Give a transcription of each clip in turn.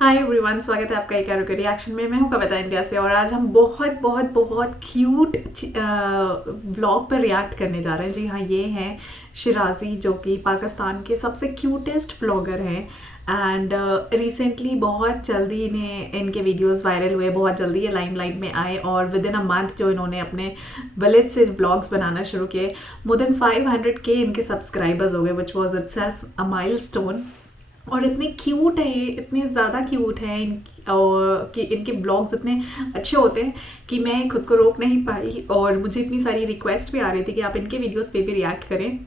Hi everyone, स्वागत है आपका एक एरो के रिएक्शन में। मैं हूं कविता इंडिया से और आज हम बहुत बहुत बहुत क्यूट व्लॉग पर रिएक्ट करने जा रहे हैं। जी हाँ, ये हैं शिराजी, जो कि पाकिस्तान के सबसे क्यूटेस्ट व्लॉगर हैं। एंड रिसेंटली बहुत जल्दी इनके वीडियोस वायरल हुए, बहुत जल्दी ये लाइमलाइट में आए और विद इन अ मंथ जो इन्होंने अपने विलेज से व्लॉग्स बनाना शुरू किए, मोर देन 500K इनके सब्सक्राइबर्स हो गए, which was itself a milestone. और इतने क्यूट हैं ये, इतने ज़्यादा क्यूट हैं कि इनके ब्लॉग्स इतने अच्छे होते हैं कि मैं खुद को रोक नहीं पाई और मुझे इतनी सारी रिक्वेस्ट भी आ रही थी कि आप इनके वीडियोस पे भी रिएक्ट करें।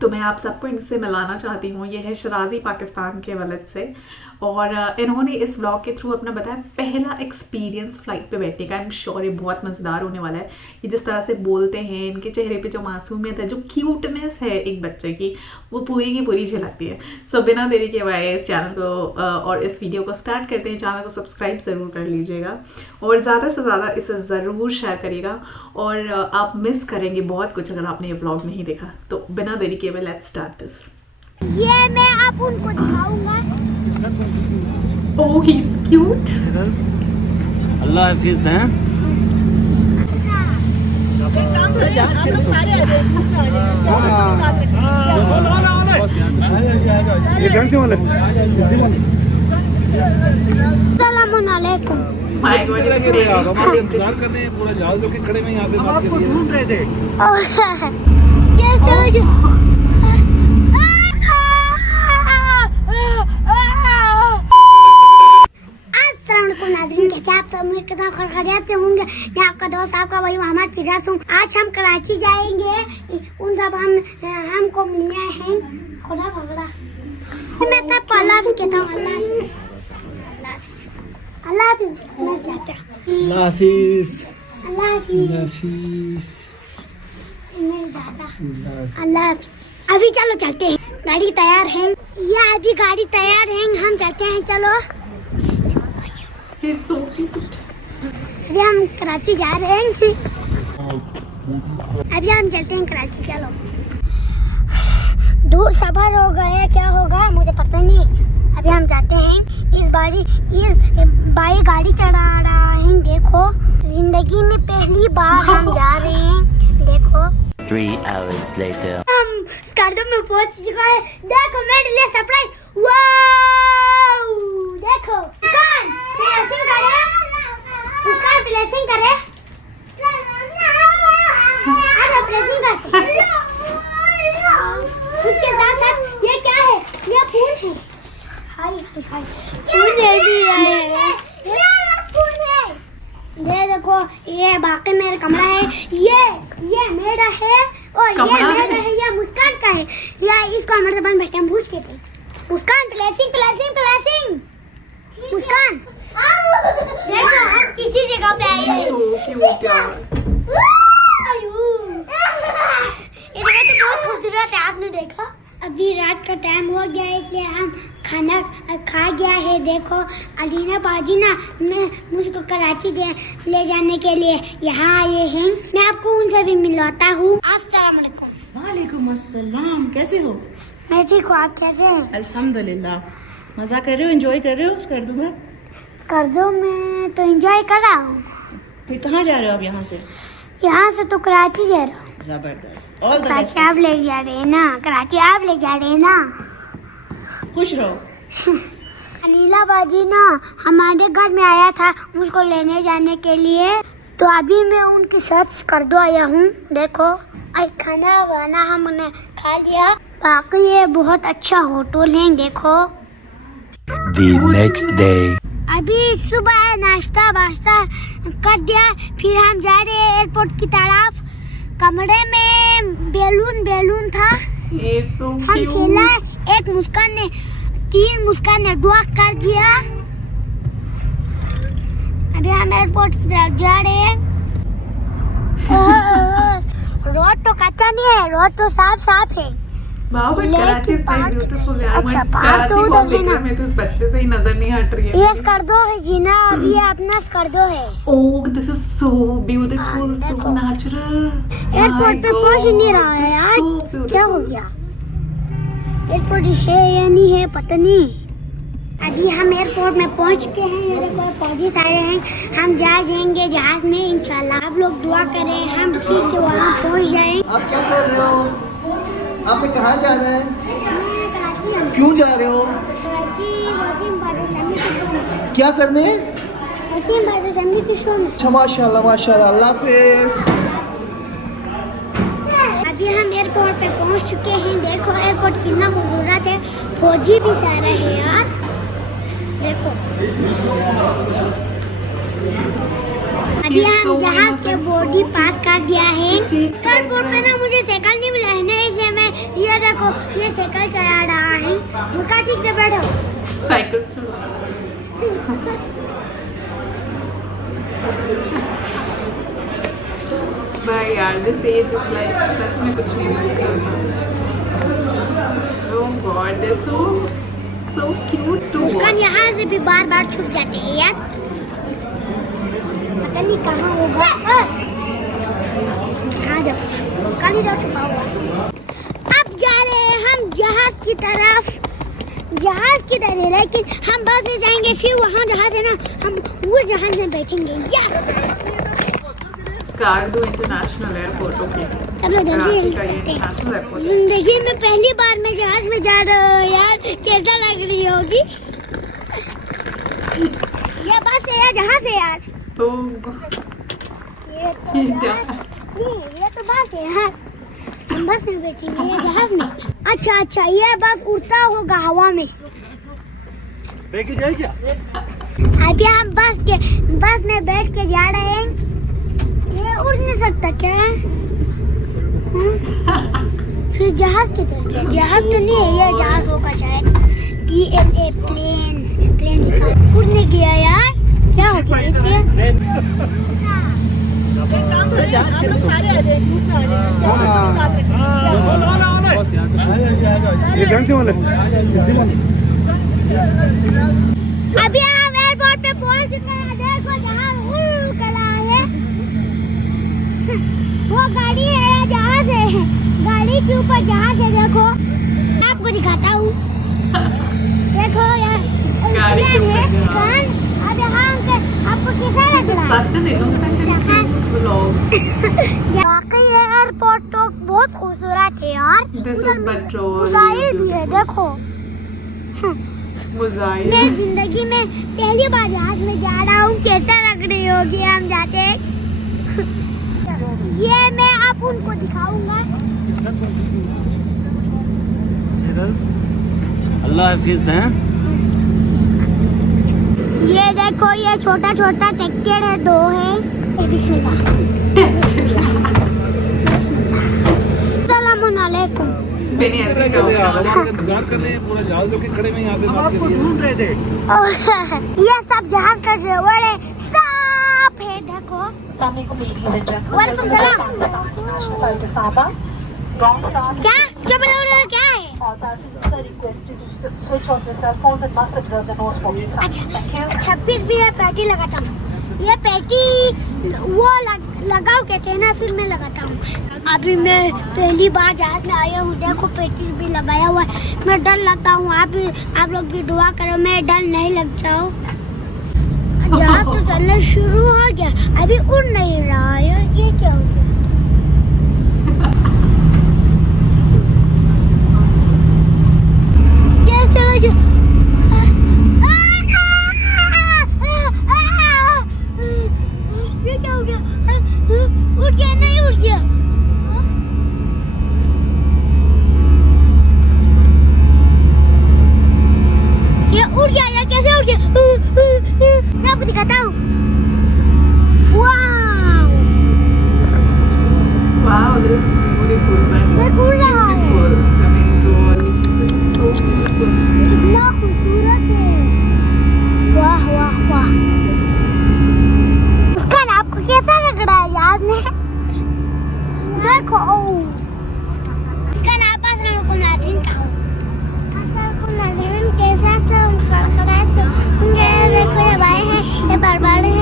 तो मैं आप सबको इनसे मिलाना चाहती हूँ। ये है शिराजी, पाकिस्तान के वलद से, और इन्होंने इस व्लॉग के थ्रू अपना बताया पहला एक्सपीरियंस फ्लाइट पे बैठने का। आई एम श्योर ये बहुत मज़ेदार होने वाला है। ये जिस तरह से बोलते हैं, इनके चेहरे पे जो मासूमियत है, जो क्यूटनेस है एक बच्चे की, वो पूरी की पूरी झलकती है। सो बिना देरी के बजाय इस चैनल को और इस वीडियो को स्टार्ट करते हैं। चैनल को सब्सक्राइब ज़रूर कर लीजिएगा और ज़्यादा से ज़्यादा इसे ज़रूर शेयर करिएगा। और आप मिस करेंगे बहुत कुछ अगर आपने ये व्लॉग नहीं देखा। तो बिना देरी के बजाय लेट्स स्टार्ट दिस। ये मैं आप उनको दिखाऊंगा। Oh, he's cute. अल्लाह हाफिज हैं। अस्सलामुअलैकुम। My God, इंतजार कर रहे हैं, पूरा जहाज लोग खड़े में यहाँ पे आपको ढूंढ रहे थे। ये चलो नाज़रीन, कैसे आप सब उम्मीद करता हूँ खैरियत से होंगे। मैं आपका दोस्त, आपका भाई मोहम्मद सिराज हूँ। आज हम कराची जाएंगे। उन सब हमको मिलने हैं। खुदा खुदा मैं सब अल्लाह भी कहता हूँ। अल्लाह हाफिज़। मैं चाहता अल्लाह हाफिज। अल्लाह हाफिज़। मेरे दादा अल्लाह हाफिज़। अभी चलो चलते हैं, गाड़ी तैयार है। ये अभी गाड़ी तैयार है, हम चलते हैं। चलो he's so cute. अभी हम कराची जा रहे हैं। अभी हम चलते हैं कराची। चलो, दूर सफर हो गया, क्या होगा मुझे पता नहीं। अभी हम जाते हैं। इस बाई गाड़ी चढ़ा रहा है। देखो, जिंदगी में पहली बार हम जा रहे हैं। देखो 3 hours later. हम स्कार्डो में पहुंच चुका है। देखो मेरे लिए सरप्राइज। वाओ, देखो मुस्कान प्लेसिंग करे, मुस्कान प्लेसिंग करे। आजा प्लेसिंग कर। उसके साथ साथ ये क्या है? ये फूल है। हाय हाय, फूल भी है। ये देखो, ये बाकी मेरा कमरा है। ये मेरा है और ये मेरा है। ये मुस्कान का है। या इसको हमारे बन बैठे हम पूछ कहते हैं। मुस्कान प्लेसिंग प्लेसिंग प्लेसिंग। मुस्कान देखो, हम किसी जगह पे आए हैं। So cute यार। ये जगह तो बहुत खूबसूरत है, आपने देखा। अभी रात का टाइम हो गया है, इसलिए हम खाना खा गया है। देखो अलीना बाजी ना मैं मुझको कराची ले जाने के लिए यहाँ आए हैं। मैं आपको उनसे भी मिलवाता हूँ। अस्सलाम वालेकुम। वालेकुम अस्सलाम, कैसे हो? मैं ठीक हूँ, आप कैसे हैं? अल्हम्दुलिल्लाह। मज़ा कर रहे हो, एंजॉय कर रहे हो कर दूँ मैं? कर दो, मैं तो एंजॉय कर रहा हूँ। फिर कहाँ जा रहे हो आप यहाँ से? यहाँ से तो कराची जा रहा हूँ। ज़बरदस्त, ऑल द कराची बेस्ट। आप ले जा रहे हैं ना? कराची आप ले जा रहे हैं ना? खुश रहो। अलीला बाजी ना हमारे घर में आया था मुझको लेने जाने के लिए, तो अभी मैं उनकी सर्च कर दो आया हूँ। देखो खाना वाना हमने खा लिया। बाकी ये बहुत अच्छा होटल है। देखो The next day. अभी सुबह नाश्ता वाश्ता कर दिया, फिर हम जा रहे हैं एयरपोर्ट की तरफ। कमरे में बैलून था, He's so हम cute. खेला। एक तीन मुस्कान ने दुआ कर दिया। अभी हम एयरपोर्ट की तरफ जा रहे हैं। रोड तो कच्चा नहीं है, रोड तो साफ है। Wow, but Karachi is very beautiful यार। अच्छा, मैं पहाड़ तो कराची उधर बहुत है देख ना। रही हूँ, मैं तो इस बच्चे से ही नजर नहीं हट रही है। ये कर दो है जीना, अभी अपना कर दो है। Oh, this is so beautiful, so देखो। natural. एयरपोर्ट पे पहुंच ही नहीं रहा है यार, क्या हो गया? एयरपोर्ट है या नहीं है पता नहीं। अभी हम एयरपोर्ट में पहुंच चुके हैं। ये देखो पौधे सारे हैं। हम जाएंगे जहाज में इंशाल्लाह। आप लोग दुआ करें हम ठीक से वहाँ पहुंच जाएं। आप क्या कर रहे हो? आपने कहाँ जाना है? मैं कराची हूँ। क्यों जा रहे हो? कराची वसीम बादशाह की शो में। क्या करने? वसीम बादशाह की शो में। अच्छा माशाल्लाह माशाल्लाह, अल्लाह हाफिज़। अभी हम एयरपोर्ट पे पहुंच चुके हैं। देखो एयरपोर्ट कितना खूबसूरत है। फौजी भी सारा है यार। देखो अभी हम जहाज के बॉडी पास कर दिया है। एयरपोर्ट पे ना मुझे साइकिल नहीं मिला है ना, इसलिए मैं ये देखो ये साइकिल चला रहा है। मुझका ठीक से बैठो। साइकिल चला भाई यार, दिस एज इज लाइक सच में कुछ नहीं चलता। Oh God, they so cute to Muskan यहाँ से भी बार बार छुप जाते हैं यार। पता नहीं कहाँ होगा। हाँ जब मुस्कान इधर छुपा हुआ। अब जा रहे हैं हम जहाज की तरफ। जहाज की तरह, लेकिन हम बाद में जाएंगे। फिर वहाँ जहाज है ना, हम वो जहाज में बैठेंगे। Skardu international airport. ओके, चलो जल्दी कराची का ये चलते हैं। International airport. जिंदगी में पहली बार मैं जहाज में जा रहा हूँ यार। कैसा लग रही होगी? ये बस है यार, जहाज है यार। तो ये ये तो जा ये तो बस है यार। हम बस में बैठेंगे ये जहाज में। अच्छा ये बस उड़ता होगा हवा में। लेके जाए क्या? अभी हम बस में बैठ के जा रहे हैं। ये उड़ नहीं सकता क्या? फिर जहाज की तरह। जहाज तो नहीं है, ये जहाज होगा शायद। PLA प्लेन उड़ नहीं गया यार। क्या हो गया इसे? ये ढंग से बोले। अभी हम एयरपोर्ट पे पहुंच चुके हैं। देखो जहाज उड़ कर रहा है। वो गाड़ी है, जहाज है। गाड़ी के ऊपर जहाज है। देखो आपको दिखाता हूँ। देखो यार गाड़ी के ऊपर जहाज। कान। अब यहाँ आपको कैसा लग रहा है? सच में व्लॉग। वाकई एयरपोर्ट तो बहुत खूबसूरत है यार। This is petrol. मिसाइल भी है देखो। मुजाहिर। मैं जिंदगी में पहली बार जहाज में जा रहा हूँ। कैसा लग रही होगी हम जाते? ये मैं आप उनको दिखाऊंगा। अल्लाह हाफिज़ हैं। ये देखो ये छोटा छोटा ट्रैक्टर है, 2 है। बिस्मिल्लाह। अस्सलाम वालेकुम। मैंने ऐसे क्या इंतजार कर रहे हैं, पूरा जहाज लोग खड़े में यहाँ पे आपको ढूंढ रहे थे। ये सब जहाज कर रहे हो। अरे स्टॉप है देखो। वालेकुम सलाम। क्या क्या बोल रहे हो? क्या है? अच्छा फिर भी ये पैटी लगाता हूँ। ये पैटी वो लगाओ कहते हैं ना, फिर मैं लगाता हूँ। अभी मैं पहली बार जहाज में आया हूँ। देखो पैटी भी लगाया हुआ है। मैं डर लगता हूँ। आप लोग भी दुआ करो मैं डर नहीं लग जाओ। जहाज तो चलना शुरू हो गया, अभी उड़ नहीं रहा यार। ये क्या हो गया? ये क्या हो गया? उड़ गया नहीं उड़ गया? ये उड़ गया यार। कैसे उड़ गया? मैं आपको दिखाता हूँ। Wow, this is beautiful, man. ये उड़ रहा है। Beautiful. Coming to all. This is so beautiful. कितना खूबसूरत है। वाह वाह वाह। उसका आपको कैसा लग रहा है याद में? देखो उसका नाम अस्सलामुअलैकुम नाज़रीन का हो। अस्सलामुअलैकुम नाज़रीन, कैसा तुम खड़खड़ाए? देखो ये भाई है, ये बड़बड़ है।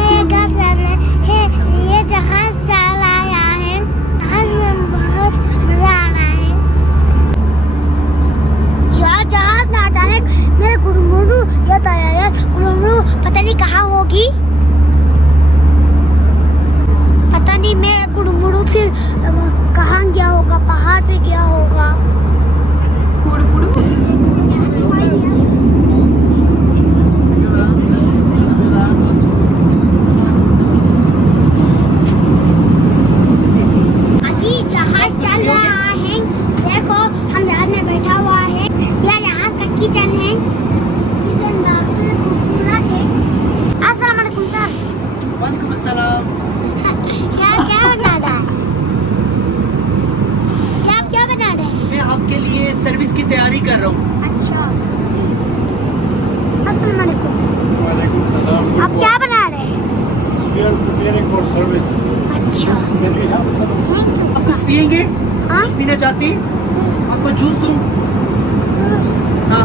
चाहती? आपको जूस दूं? हाँ,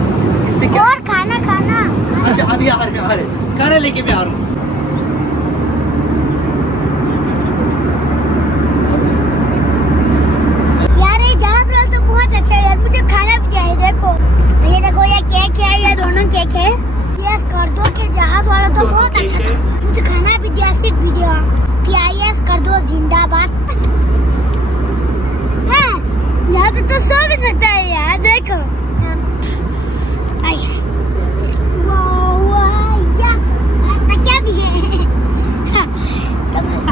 इससे क्या? और खाना खाना। अच्छा अभी आ रहे खाना लेके मैं आ रहा हूँ। यार ये जहाज वाला तो बहुत अच्छा है यार, मुझे खाना भी चाहिए। देखो ये केक है, ये दोनों केक है। ये स्कर्दो के जहाज वाला तो बहुत अच्छा था, मुझे खाना भी दिया, सीट भी दिया। PIS स्कर्दो जिंदाबाद। हाँ, यहाँ पे तो सो भी सकता है यार, देखो। आई वाह यस, तकिया भी है।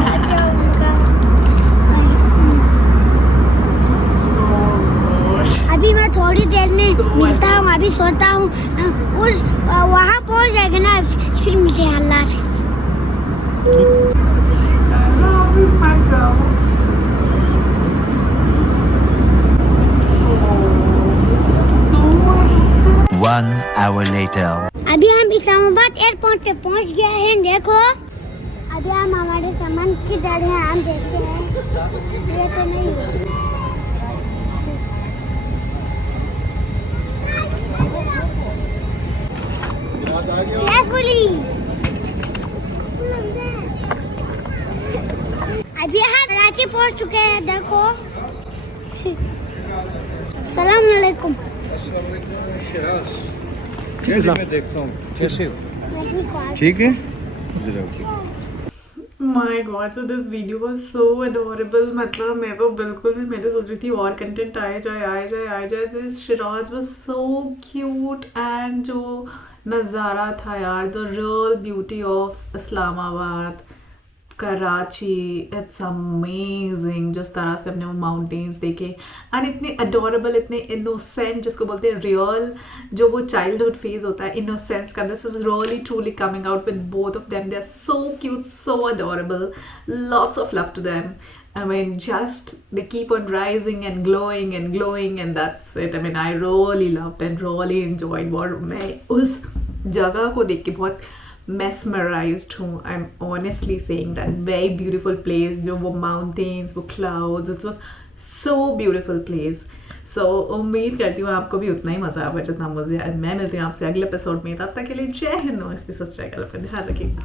अच्छा होगा। अभी मैं थोड़ी देर में मिलता हूँ, अभी सोता हूँ। उस वहाँ पहुँच जाएगा ना, फिर मिलते हैं। अल्लाह हाफिज़। One hour later. अभी हम इस्लामाबाद एयरपोर्ट पे पहुँच गए हैं। देखो अभी हम हमारे सामान किधर है, हम देखते हैं। ये तो नहीं है। अभी हम कराची पहुंच चुके हैं। देखो सलाम अलैकुम। चलिए मैं देखता हूँ कैसे हो। मैं ठीक हूँ। ठीक है my God, so this video was so adorable. मतलब मैं तो बिल्कुल भी, मैं तो सोच रही थी और कंटेंट आए जाए। This Siraj was so cute and जो नज़ारा था यार, the real beauty of Islamabad, Karachi, it's amazing. जिस तरह से हमने वो माउंटेन्स देखे एंड इतने अडोरेबल, इतने इनोसेंट, जिसको बोलते हैं रियल, जो वो चाइल्डहुड फेज होता है इनोसेंस का, this is really truly coming out with both of them. They are so cute, so adorable, lots of love to them. I mean, just they keep on rising and glowing, and that's it. I mean, I really loved and really enjoyed what मैं उस जगह को देख के बहुत mesmerized हूँ. I'm honestly saying that very beautiful place. जो वो mountains, वो clouds, it was so beautiful place. So उम्मीद करती हूँ आपको भी उतना ही मज़ा आएगा जितना मुझे। मैं मिलती हूँ आपसे अगले एपिसोड में। तब तक के लिए जय हिंद, नमस्ते, सत श्री अकाल, अपना ध्यान रखिएगा।